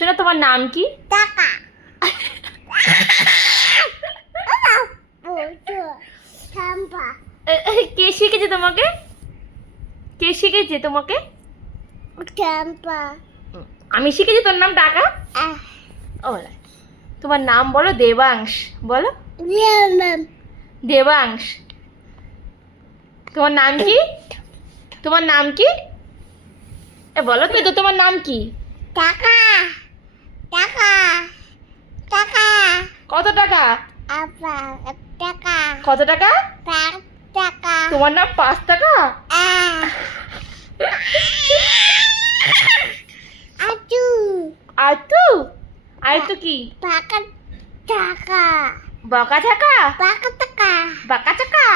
শোনো তোমার নাম কি? টাকা কে শিখেছে তোমাকে? কে শিখেছে তোমাকে? আমি শিখেছি তোর নাম টাকা? ও তোমার নাম বলো দেবাংশ। বলো দেবাংশ। তোমার নাম কি? তোমার নাম কি? বলো তো তোমার নাম কি? টাকা টাকা টাকা কত টাকা? টাকা কত টাকা? টাকা তোমার নাম 5 টাকা? আচু আতু আতু কি? টাকা টাকা বকা টাকা? টাকা টাকা বাকা টাকা?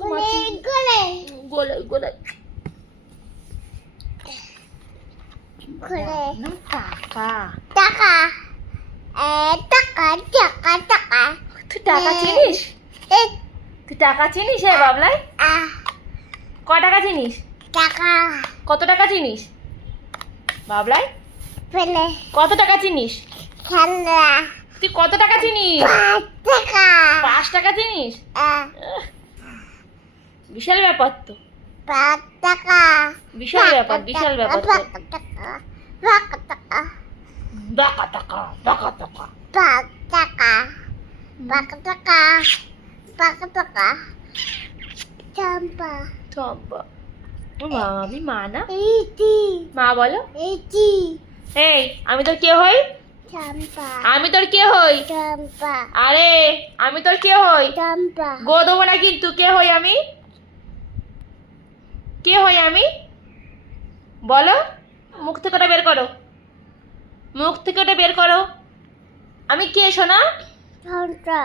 গোলে গোলাই গোলাই গোলে নাম টাকা। টাকা টাকা টাকা টাকা তুই টাকা চিনিস? তুই টাকা চিনিস? বাবলাই ক টাকা চিনিস? টাকা কত টাকা চিনিস? বাবলাই পেলে কত টাকা চিনিস? খেলা তুই কত টাকা চিনিস? টাকা 5 টাকা চিনিস? বিশাল ব্যাপার তো, টাকা বিশাল ব্যাপার, বিশাল ব্যাপার তো। টাকা টাকা টাকা টাকা টাকা টাকা টাকা টাকা টাকা টাকা চাম্পা চম্পা। ও মা, আমি মা না? এইটি মা বলো। এইটি এই আমি তোর কে হই? চাম্পা আমি তোর কে হই? চাম্পা আরে আমি তোর কে হই? চাম্পা গো দেবো না কিন্তু। কে হই আমি? কে হই আমি? বলো, মুখ থেকে ওটা বের করো, মুখ থেকে ওটা বের করো। আমি কে সোনা? চাম্পা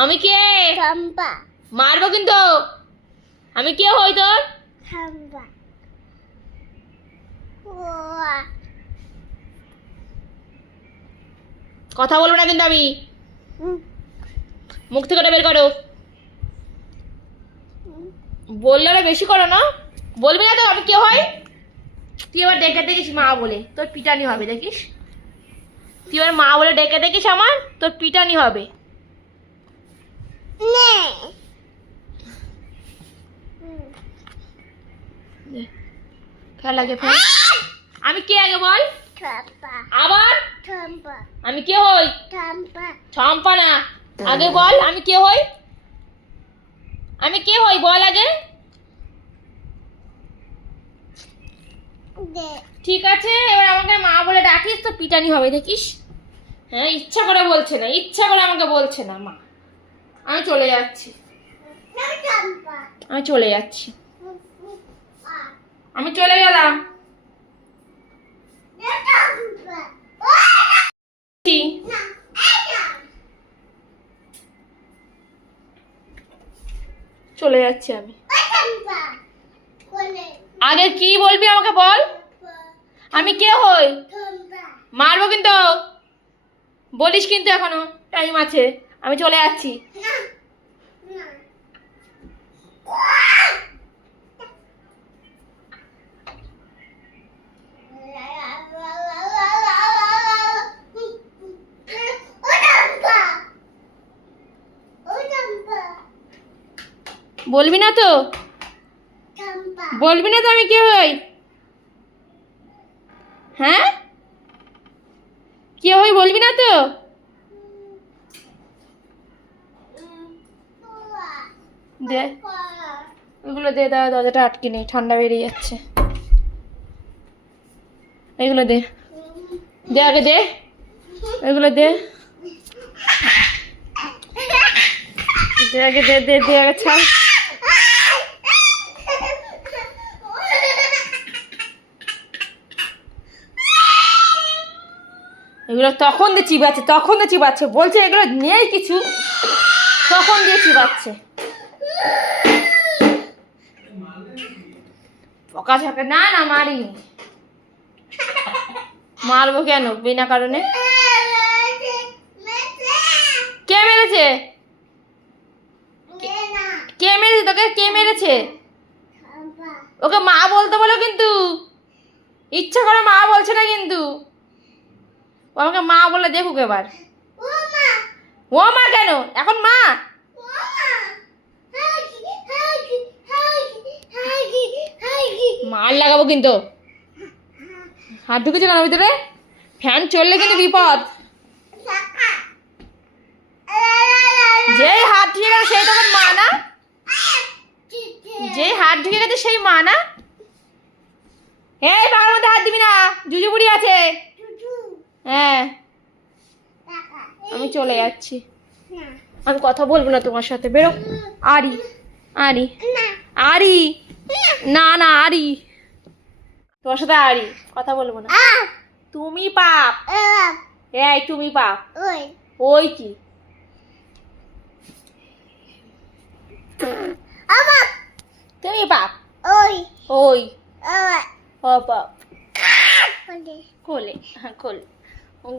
আমি কে? চাম্পা মারবো কিন্তু। আমি কে হই তোর? চাম্পা কথা বলবো না কিন্তু আমি। মুখ থেকে ওটা বের করো। বললে আরো বেশি করো না। বলবি না তো আমি কে হই? তুই এবার ডেকে দেখিস মা বলে, তোর পিটানি হবে দেখিস। তুই এবার মা বলে ডেকে দেখিস আমার, তোর পিটানি হবে। খেলা লাগে ফেল। আমি কে আগে বল। চাম্পা আবার চাম্পা আমি কে হই? চাম্পা চম্পা না, আগে বল আমি কে হই? আমি কে হই বল আগে। ঠিক আছে, এবার আমাকে মা বলে ডাকিস তো পিটানি হবে দেখিস। হ্যাঁ, ইচ্ছা করে বলছে না, ইচ্ছা করে আমাকে বলছে না মা। আমি চলে যাচ্ছি, আমি চলে যাচ্ছি, আমি চলে গেলাম। চলে যাচ্ছি আমি। আগে কি বলবি আমাকে বল। আমি কে হই? মারবো কিন্তু, বলিস কিন্তু, এখনো টাইম আছে। আমি চলে যাচ্ছি। বলবি না তো? বলবি না তো আমি কে হই? হ্যাঁ, কে হই বলবি না তো? দে এগুলো দে, দাদা দরজাটা আটকে নেই, ঠান্ডা বেরিয়ে যাচ্ছে। এগুলো দে, দে আগে দে, এগুলো দে, দে আগে, দে দে দে আগে, ছাড়। এগুলো তখন দিয়ে চিবাচ্ছে, তখন দিয়ে চিবাচ্ছে, বলছে এগুলো নেই কিছু, তখন দিয়ে চিবাচ্ছে। পকা ঝাঁকে না না, মারিনি। মারবো কেন বিনা কারণে? কে মেরেছে? কে মেরেছে তোকে? কে মেরেছে? ওকে মা বলতে বলো কিন্তু, ইচ্ছা করে মা বলছে না কিন্তু। ও আমাকে মা বলে দেখুক এবার। ও মা কেন এখন মা? মার লাগাবো কিন্তু। হাত ঢুকেছে কেন ভিতরে? ফ্যান চললে কিন্তু বিপদ। যেই হাত ঢুকে গেছে সেই তখন মা না? যেই হাত ঢুকে গেছে সেই মা না? এই পাখার মধ্যে হাত দিবি না, জুজু বুড়ি আছে। হ্যাঁ আমি চলে যাচ্ছি, আমি কথা বলবো না তোমার সাথে, বেরো। আরি আরি আরি, না না আরি, তোমার সাথে আরি, কথা বলবো না। তুমি পাপ, এই তুমি পাপ। ওই কি তুমি পাপ, ওই ও পাপ। কোলে, হ্যাঁ কোলে,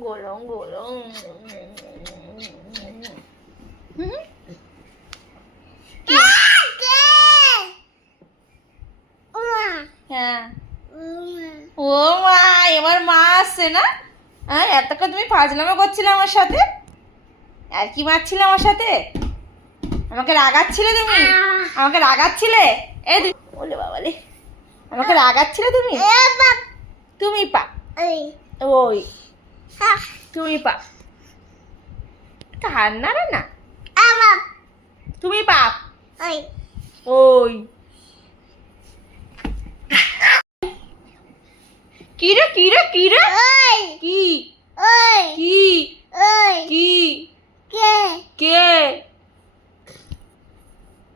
গোলো গোলো। হ্যাঁ ও মা, এবার মা আসছে না? হ্যাঁ এতক্ষণ তুমি ফাজলামো করছিলে আমার সাথে, আর কি মারছিলে আমার সাথে, আমাকে রাগাচ্ছিলে তুমি, আমাকে রাগাচ্ছিলে। এই বলে বাবালে, আমাকে রাগাচ্ছিলে তুমি। তুমি পা, ওই তুমি পা, হার না রে না, তুমি পাপ, ওই কি রে কি রে কি রে, কি কি কি কে?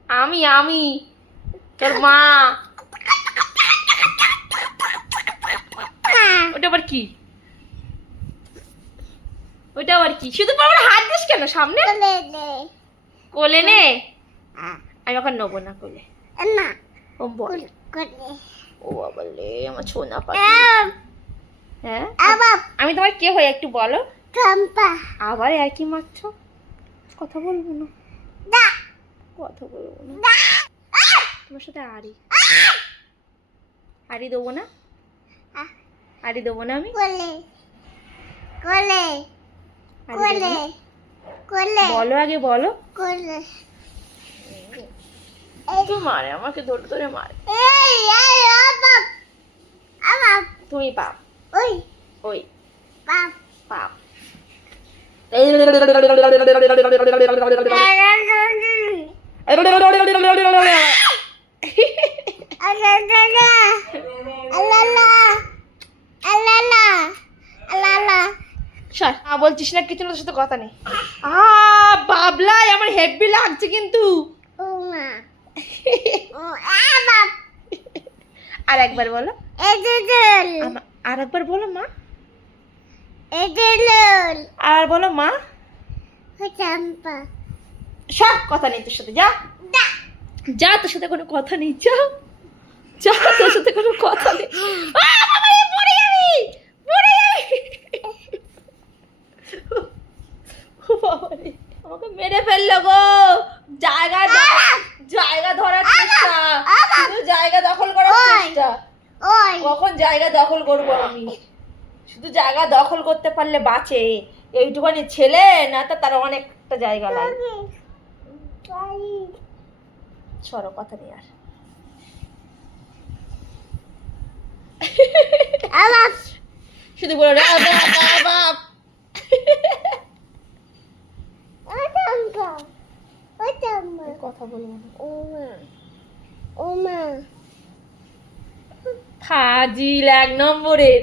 আমি আমি তোর মা। ওটা আবার কি? ওটা আবার কি? শুধু আমার হাত দিস কেন সামনে? কোলে নে, আমি এখন নেবো না কোলে। ও বল, ও বাবা রে আমার ছোনা পাখি। হ্যাঁ আমি তোমার কে হই একটু বলো? আবার একই মারছ, কথা বলবো না, কথা বলবো না তোমার সাথে। আরি আরি দেবো না, আরি দেবো না আমি। বলো আগে বলো। মারে আমাকে ধরে ধরে মারে। তুমি পাপ, ওই পাপ। বলছিস না কিছু, তোর সাথে কথা নেই। বাবলাই আমার হেভি লাগছে কিন্তু। আর একবার বলো, আর একবার বলো মা, আর বলো মা। সব কথা নেই তোর সাথে, যা যা, তোর সাথে কোনো কথা নেই, যা যা, তোর সাথে কোনো কথা নেই। আমাকে মেরে ফেললো গো। জায়গা জায়গা ধরার চেষ্টা, শুধু জায়গা দখল করার চেষ্টা। কখন জায়গা দখল করবো আমি? শুধু জায়গা দখল করতে পারলে বাঁচে। এইটুখানি ছেলে না তো তার অনেকটা জায়গা লাগে। সরো কথা নেই আর। শুধু বলো বাপ। কথা বলবো না। ফাজিল এক নম্বরের।